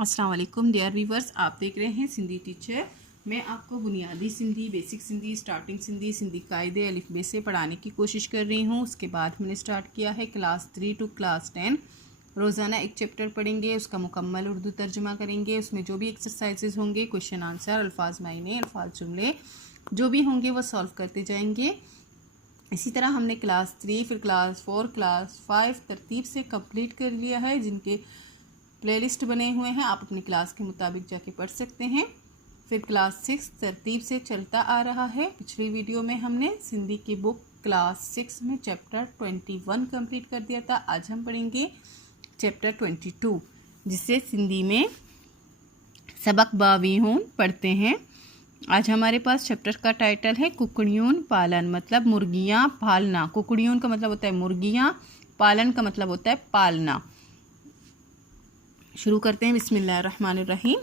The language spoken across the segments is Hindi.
अस्सलाम वालेकुम डियर व्यूवर्स, आप देख रहे हैं सिंधी टीचर। मैं आपको बुनियादी सिंधी, बेसिक सिंधी, स्टार्टिंग सिंधी, सिंधी कायदे अलिफ से पढ़ाने की कोशिश कर रही हूँ। उसके बाद मैंने स्टार्ट किया है क्लास 3 टू क्लास 10। रोज़ाना एक चैप्टर पढ़ेंगे, उसका मुकम्मल उर्दू तर्जुमा करेंगे। उसमें जो भी एक्सरसाइजेज होंगे, क्वेश्चन आंसर, अल्फाज मायने, अल्फाज जुमले जो भी होंगे वो सॉल्व करते जाएंगे। इसी तरह हमने क्लास 3, फिर क्लास 4, क्लास 5 तरतीब से कंप्लीट कर लिया है, जिनके प्लेलिस्ट बने हुए हैं। आप अपनी क्लास के मुताबिक जाके पढ़ सकते हैं। फिर क्लास 6 तरतीब से चलता आ रहा है। पिछली वीडियो में हमने सिंधी की बुक क्लास 6 में चैप्टर 21 कंप्लीट कर दिया था। आज हम पढ़ेंगे चैप्टर 22, जिससे सिंधी में सबक बावीहून पढ़ते हैं। आज हमारे पास चैप्टर का टाइटल है कुकड़ियून पालन, मतलब मुर्गियाँ पालना। कुकड़ियून का मतलब होता है मुर्गियाँ, पालन का मतलब होता है पालना। शुरू करते हैं। बिस्मिल्लाहिर्रहमानिर्रहीम।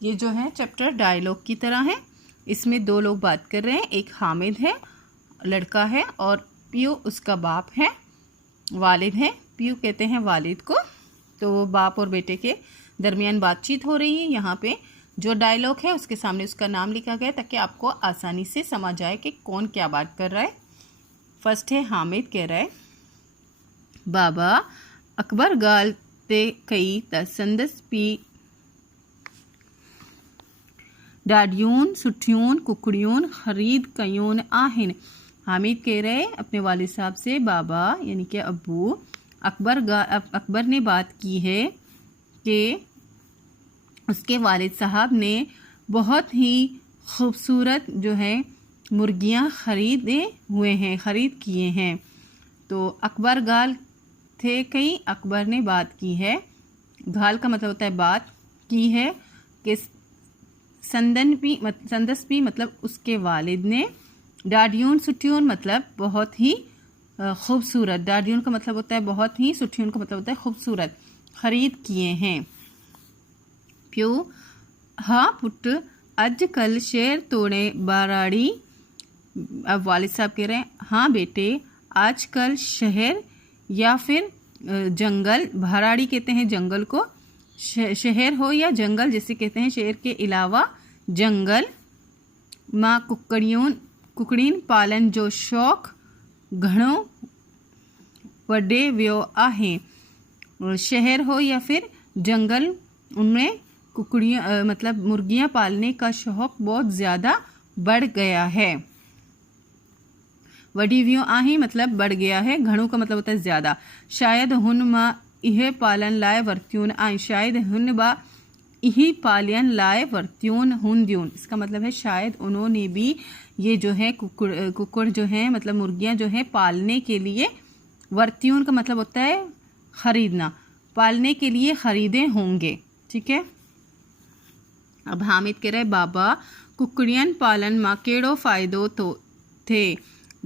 ये जो है चैप्टर डायलॉग की तरह है। इसमें दो लोग बात कर रहे हैं, एक हामिद है, लड़का है, और पियू उसका बाप है, वालिद है। पियू कहते हैं वालिद को। तो बाप और बेटे के दरमियान बातचीत हो रही है। यहाँ पे जो डायलॉग है उसके सामने उसका नाम लिखा गया है, ताकि आपको आसानी से समझ आए कि कौन क्या बात कर रहा है। फर्स्ट है हामिद कह रहा है, बाबा अकबर गाल ते कई तसंदस पी डाडियून सुठियून कुकड़ियून खरीद कयून आहिन। हामिद कह रहे अपने वालिद साहब से, बाबा यानी कि अब्बू, अकबर ने बात की है कि उसके वालिद साहब ने बहुत ही खूबसूरत जो है मुर्गियां खरीद किए हैं। तो अकबर गाल थे कई, अकबर ने बात की है। घाल का मतलब होता है बात की है। कि संदसपी मतलब उसके वालिद ने। डाडियून सुटियून मतलब बहुत ही खूबसूरत। डाडियून का मतलब होता है बहुत ही, सुटियून का मतलब होता है खूबसूरत। खरीद किए हैं। प्यो हाँ पुट अज कल शेर तोड़े बाराड़ी। अब वालिद साहब कह रहे हैं, हाँ बेटे आजकल शहर या फिर जंगल, भराड़ी कहते हैं जंगल को, शहर हो या जंगल जैसे कहते हैं, शहर के अलावा जंगल। माँ कुकड़ीन पालन जो शौक़ घणो वडे व्यो आहे। शहर हो या फिर जंगल, उनमें कुकड़ियाँ मतलब मुर्गियाँ पालने का शौक़ बहुत ज़्यादा बढ़ गया है। वडी व्यो आही मतलब बढ़ गया है। घणों का मतलब होता है ज़्यादा। शायद हुन माँ इहे पालन लाए वर्त्यून आई। शायद हुन बा इही पालन लाए वर्त्यून हुंद्यून। इसका मतलब है शायद उन्होंने भी ये जो है कुकड़ जो है मतलब मुर्गियाँ जो है पालने के लिए, वर्त्यून का मतलब होता है ख़रीदना, पालने के लिए ख़रीदे होंगे। ठीक है। अब हामिद कह रहे, बाबा कुकड़ियन पालन माँ केड़ो फ़ायदो तो थे।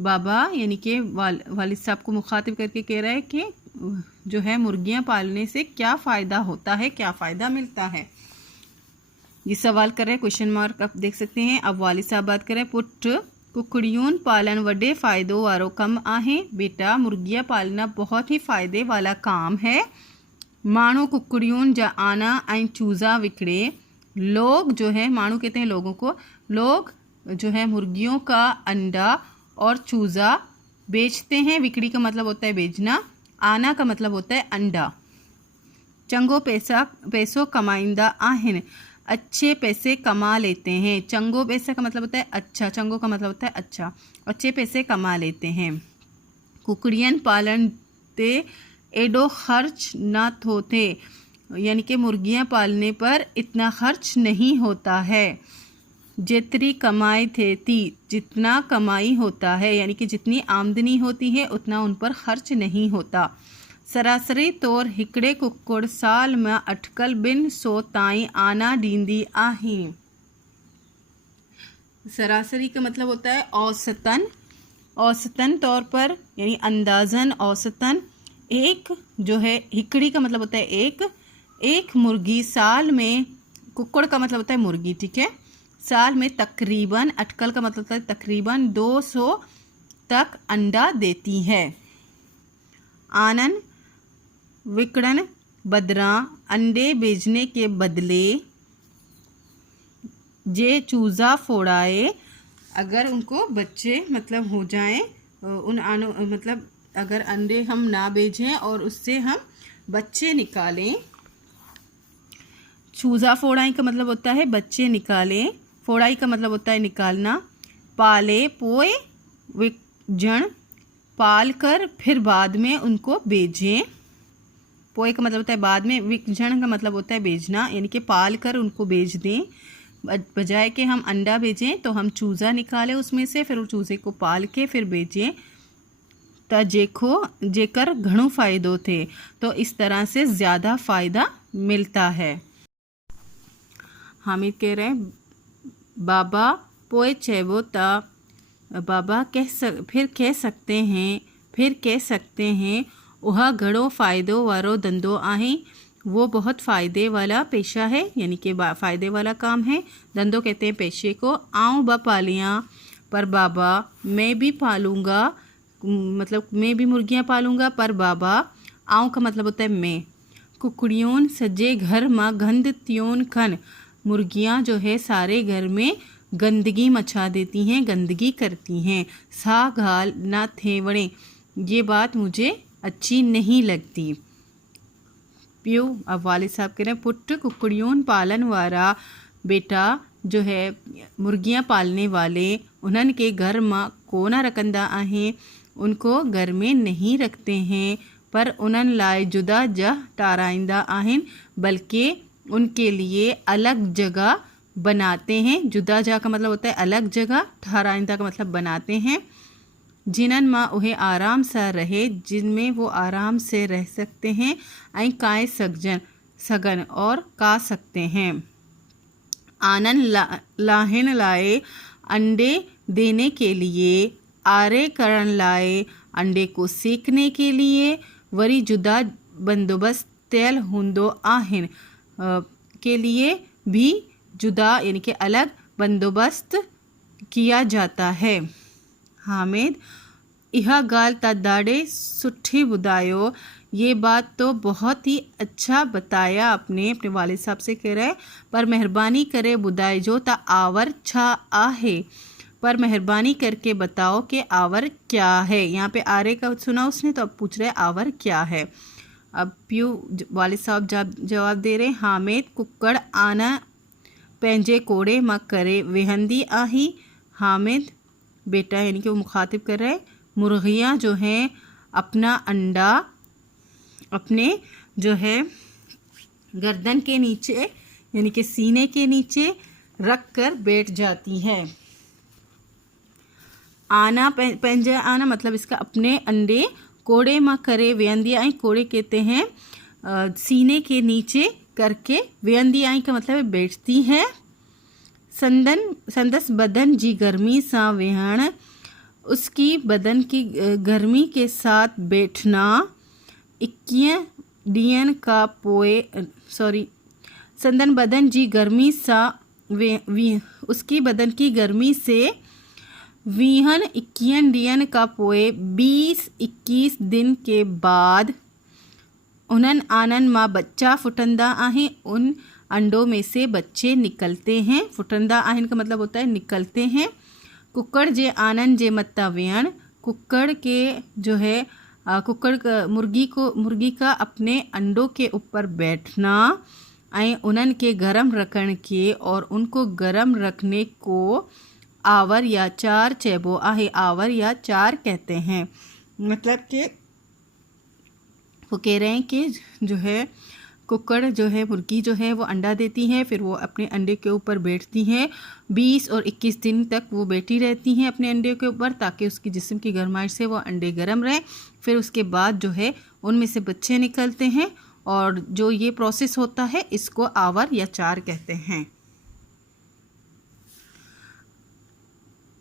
बाबा यानी कि वालिद साहब को मुखातिब करके कह रहा है कि जो है मुर्गियाँ पालने से क्या फ़ायदा होता है, क्या फ़ायदा मिलता है। ये सवाल कर रहे हैं, क्वेश्चन मार्क आप देख सकते हैं। अब वालिद साहब बात कर रहे हैं, पुट कुकड़ियून पालन वड्डे फ़ायदो वारो कम आहे। बेटा मुर्गियाँ पालना बहुत ही फ़ायदे वाला काम है। माणो कुकड़ियून जा आना ऐं चूज़ा विकड़े। लोग जो है, माणू कहते हैं लोगों को, लोग जो है मुर्गियों का अंडा और चूज़ा बेचते हैं। विकड़ी का मतलब होता है बेचना, आना का मतलब होता है अंडा। चंगो पैसों कमाइंदा आहिन, अच्छे पैसे कमा लेते हैं। चंगो पैसा का मतलब होता है अच्छा, चंगो का मतलब होता है अच्छा, अच्छे पैसे कमा लेते हैं। कुकड़ियन पालन ते एडो खर्च न होते, यानी कि मुर्गियाँ पालने पर इतना खर्च नहीं होता है। जितनी कमाई थे ती, जितना कमाई होता है यानी कि जितनी आमदनी होती है उतना उन पर खर्च नहीं होता। सरासरी तौर हिकड़े कुकड़ साल में अटकल बिन सो ताई आना डींदी आही। सरासरी का मतलब होता है औसतन, औसतन तौर पर यानी अंदाजन, औसतन एक जो है, हिकड़ी का मतलब होता है एक मुर्गी साल में, कुकड़ का मतलब होता है मुर्गी, ठीक है, साल में तकरीबन, अटकल का मतलब होता है तकरीबन 200 तक अंडा देती है। आनन विकड़न बदरा अंडे बेचने के बदले जे चूज़ा फोड़ाए, अगर उनको बच्चे मतलब हो जाएं, मतलब अगर अंडे हम ना बेचें और उससे हम बच्चे निकालें। चूज़ा फोड़ाई का मतलब होता है बच्चे निकालें, फोड़ाई का मतलब होता है निकालना। पाले पोए विजण, पाल कर फिर बाद में उनको बेचें। पोए का मतलब होता है बाद में, विजण का मतलब होता है बेचना, यानी कि पाल कर उनको बेच दें। बजाय कि हम अंडा बेचें तो हम चूज़ा निकालें उसमें से, फिर उस चूज़े को पाल के फिर बेचें। त जेकर घणो फ़ायदो थे, तो इस तरह से ज़्यादा फ़ायदा मिलता है। हामिद कह रहे हैं बाबा पोए चेबो ता, बाबा फिर कह सकते हैं वह घणो फ़ायदो वारो धंधो आहे, वो बहुत फ़ायदे वाला पेशा है, यानी कि फ़ायदे वाला काम है। धंधो कहते हैं पेशे को। आऊँ बा पालियाँ, पर बाबा मैं भी पालूँगा, मतलब मैं भी मुर्गियाँ पालूँगा, पर बाबा आऊँ का मतलब होता है मैं। कुकड़ियों सजे घर माँ गंद त्योन खन, मुर्गियाँ जो है सारे घर में गंदगी मचा देती हैं, गंदगी करती हैं। सा घाल ना थेवड़े, ये बात मुझे अच्छी नहीं लगती। प्यू, अब वालिद साहब कह रहे हैं पुट कुकड़ियों पालन वाला, बेटा जो है मुर्गियाँ पालने वाले, उन्हन के घर माँ कोना रखंदा आहें, उनको घर में नहीं रखते हैं, पर उन्हन लाए जुदा जह टाराइंदा आहें, बल्कि उनके लिए अलग जगह बनाते हैं। जुदा जह का मतलब होता है अलग जगह, ठहराइंदा का मतलब बनाते हैं। जिनन माँ उन्हें आराम से रहे, जिनमें वो आराम से रह सकते हैं। ऐं काय सगन और का सकते हैं। आनन लाहिन लाए, अंडे देने के लिए। आरे करण लाए, अंडे को सेकने के लिए। वरी जुदा बंदोबस्त तेल हुंदो आहिन, के लिए भी जुदा यानी कि अलग बंदोबस्त किया जाता है। हामिद, इहा गाल ता दाड़े सुठी बुधायो, ये बात तो बहुत ही अच्छा बताया आपने। अपने वालिद साहब से कह रहे हैं पर मेहरबानी करे बुधाए जो ता आवर छा आहे, पर मेहरबानी करके बताओ कि आवर क्या है। यहाँ पे आरे का सुना उसने, तो अब पूछ रहे आवर क्या है। अब प्यू वालिद साहब जवाब दे रहे, हामिद कुक्कड़ आना पेंजे कोड़े माँ करे वेहंदी आही। हामिद बेटा यानी कि वो मुखातिब कर रहे, मुर्गियाँ जो हैं अपना अंडा अपने जो है गर्दन के नीचे यानी कि सीने के नीचे रख कर बैठ जाती हैं। आना पेंजे आना मतलब इसका अपने अंडे कोड़े माँ करे वेंदी आई, कोड़े कहते हैं सीने के नीचे करके, वेंदी आई का मतलब है बैठती हैं। संदस बदन जी गर्मी सा वेहण, उसकी बदन की गर्मी के साथ बैठना। 21 डियन का पोए संदन बदन जी गर्मी सा उसकी बदन की गर्मी से वीहन 21 डियन का पोए 20-21 दिन के बाद उन्हन आनन माँ बच्चा फुटंदा आहें, उन अंडों में से बच्चे निकलते हैं। फुटंदा आहें का मतलब होता है निकलते हैं। कुक्कड़ जे आनन जे मत्ता वेयण, कुक्कड़ के जो है मुर्गी का अपने अंडों के ऊपर बैठना। ऐं उन्हन के गरम रखण के और उनको गरम रखने को आवर या चार चेबो आहे, आवर या चार कहते हैं। मतलब कि वो कह रहे हैं कि जो है कुक्कड़ जो है मुर्गी जो है वो अंडा देती है, फिर वो अपने अंडे के ऊपर बैठती हैं। 20 और 21 दिन तक वो बैठी रहती हैं अपने अंडे के ऊपर, ताकि उसकी जिस्म की गर्माइश से वो अंडे गर्म रहें। फिर उसके बाद जो है उनमें से बच्चे निकलते हैं, और जो ये प्रोसेस होता है इसको आवर या चार कहते हैं।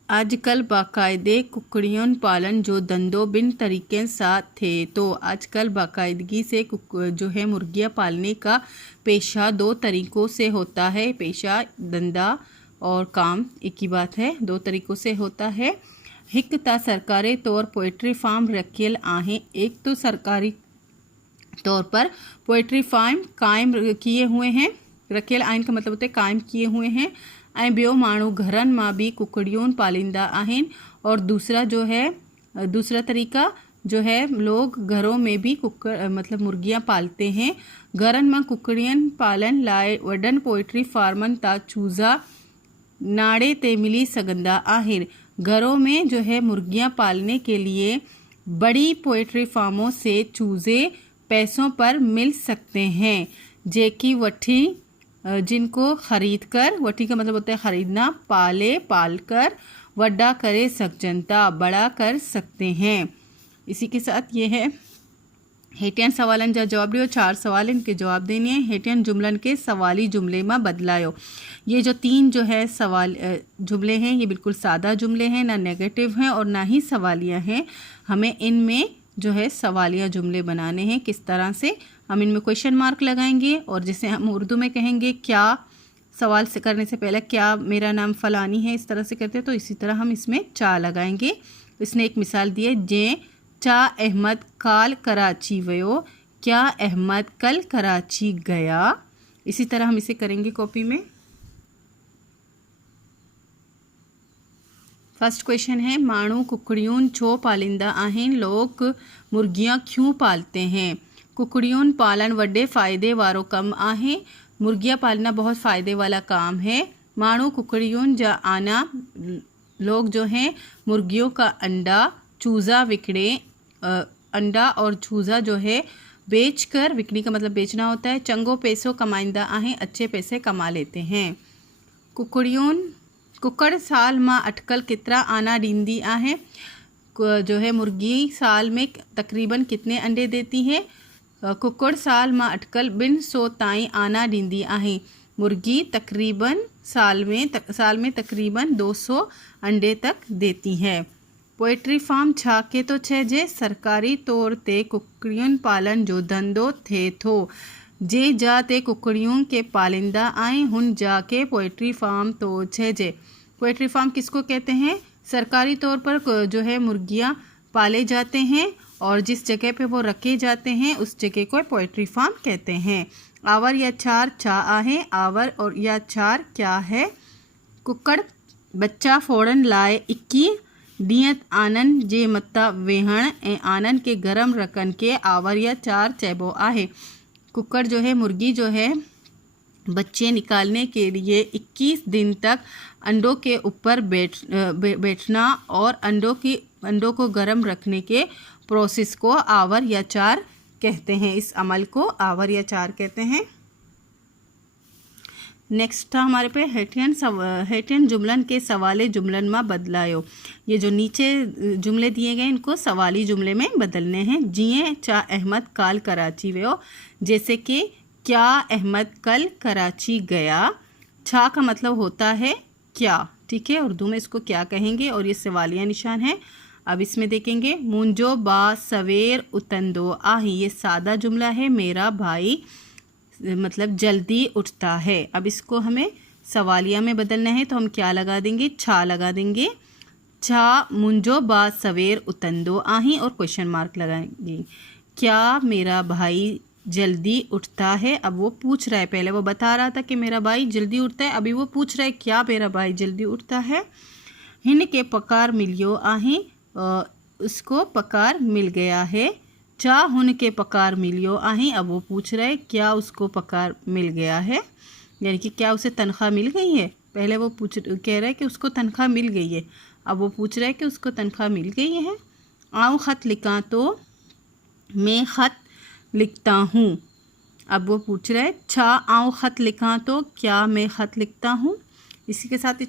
आजकल बाकायदे कुकड़ियों पालन जो धंधो बिन तरीके साथ थे, तो आजकल बाकायदगी से जो है मुर्गियाँ पालने का पेशा 2 तरीक़ों से होता है। पेशा धंधा और काम एक ही बात है, 2 तरीक़ों से होता है। हिक ता सरकारी तौर पोइट्री फार्म रखियल आहें, एक तो सरकारी तौर पर पोइट्री फार्म कायम किए हुए हैं। रखियल आहिनि का मतलब होता है कायम किए हुए हैं। ऐं ॿियो माण्हू घरनि मां बि कुकड़ियूं पालींदा आहिनि। और दूसरा जो है दूसरा तरीका जो है लोग घरों में भी मतलब मुर्गियां पालते हैं। घरनि मां कुकड़ियनि पालन लाइ वॾनि पोइट्री फार्मनि तां चूज़ा नाड़े ते मिली सघंदा आहिनि। घरों में जो है मुर्गियां पालने के लिए बड़ी पोइट्री फार्मों से चूज़े पैसों पर मिल सकते हैं। जेकी वठी जिनको खरीद कर, वठी का मतलब होता है खरीदना, पाले पाल कर वड्डा करे सघजनि था, बड़ा कर सकते हैं। इसी के साथ ये है हेठियन सवालन जा जवाब ॾियो। 4 सवाल इनके जवाब देने हैं। हेठियन जुमलन के सवाली जुमले में बदलायो। ये जो 3 जो है सवाल जुमले हैं ये बिल्कुल सादा जुमले हैं, ना नेगेटिव हैं और ना ही सवालिया हैं। हमें इनमें जो है सवालिया जुमले बनाने हैं। किस तरह से हम इनमें क्वेश्चन मार्क लगाएंगे और जैसे हम उर्दू में कहेंगे क्या, सवाल से करने से पहले क्या मेरा नाम फ़लानी है, इस तरह से कहते हैं तो इसी तरह हम इसमें चा लगाएंगे। इसने एक मिसाल दी है, जे चा अहमद काल कराची वयो, क्या अहमद कल कराची गया। इसी तरह हम इसे करेंगे कॉपी में। फर्स्ट क्वेश्चन है माण्हू कुकड़ियूं छो पालींदा आहिनि, लोग मुर्गियां क्यों पालते हैं। कुकड़ियूं पालन वड्डे फ़ायदे वारो कम आहे। मुर्गियां पालना बहुत फ़ायदे वाला काम है। माण्हू कुकड़ियूं जा आना, लोग जो हैं मुर्गियों का अंडा चूज़ा विकड़े, अंडा और चूज़ा जो है बेच कर, विकड़ी का मतलब बेचना होता है, चंगो पैसो कमाइंदा आहिनि, अच्छे पैसे कमा लेते हैं। कुकड़ साल मां अटकल कितरा आना ॾींदी आहे। जो है मुर्गी साल में तकरीबन कितने अंडे देती है। कुकड़ साल मां अटकल 200 ताईं आना ॾींदी आहे। मुर्गी तकरीबन साल में तकरीबन 200 अंडे तक देती है। पोइट्री फार्म छा के तो चइजे, सरकारी तौर ते कुकड़ियुनि पालन जो धंधो थिए थो। जे जा ते कुकड़ियों के पालिंदा आहिनि हुन जा के पोइट्री फार्म तो चइजे। पोइट्री फार्म किसको कहते हैं, सरकारी तौर पर जो है मुर्गियां पाले जाते हैं और जिस जगह पे वो रखे जाते हैं उस जगह को पोइट्री फार्म कहते हैं। आवर या चार चा आहे, आवर और या चार क्या है। कुकड़ बच्चा फोड़न लाइ 21 ॾींहं आननि जे मथां वेहण ऐं आननि के गरम रखन के आवर या चार चइबो आहे। कुकड़ जो है मुर्गी जो है बच्चे निकालने के लिए 21 दिन तक अंडों के ऊपर बैठना और अंडों को गर्म रखने के प्रोसेस को आवर या चार कहते हैं। इस अमल को आवर या चार कहते हैं। नेक्स्ट था हमारे पे हेठियन जुमलन के सवाले जुमलन में बदलायो। ये जो नीचे जुमले दिए गए इनको सवाली जुमले में बदलने हैं। जिए चा अहमद काल कराची वयो, जैसे कि क्या अहमद कल कराची गया। छा का मतलब होता है क्या, ठीक है, उर्दू में इसको क्या कहेंगे और ये सवालिया निशान है। अब इसमें देखेंगे मुंजो बा सवेर उतंदो आही, ये सादा जुमला है, मेरा भाई मतलब जल्दी उठता है। अब इसको हमें सवालिया में बदलना है तो हम क्या लगा देंगे, छा लगा देंगे। छा मुंजो बा सवेर उतंदो आही और क्वेश्चन मार्क लगाएंगे। क्या मेरा भाई जल्दी उठता है। अब वो पूछ रहा है, पहले वो बता रहा था कि मेरा भाई जल्दी उठता है, अभी वो पूछ रहा है क्या मेरा भाई जल्दी उठता है। हिन के पकार मिलियो आहे, उसको पकार मिल गया है। चा हुन के पकार मिलियो आहे, अब वो पूछ रहा है क्या उसको पकार मिल गया है, यानी कि क्या उसे तनख्वाह मिल गई है। पहले वो कह रहा है कि उसको तनख्वाह मिल गई है, अब वो पूछ रहा है कि उसको तनख्वाह मिल गई है। आऊँ ख़त लिखा तो मैं ख़त लिखता हूँ, अब वो पूछ रहा है छा आऊँ ख़त लिखा तो क्या मैं ख़त लिखता हूँ। इसी के साथ ये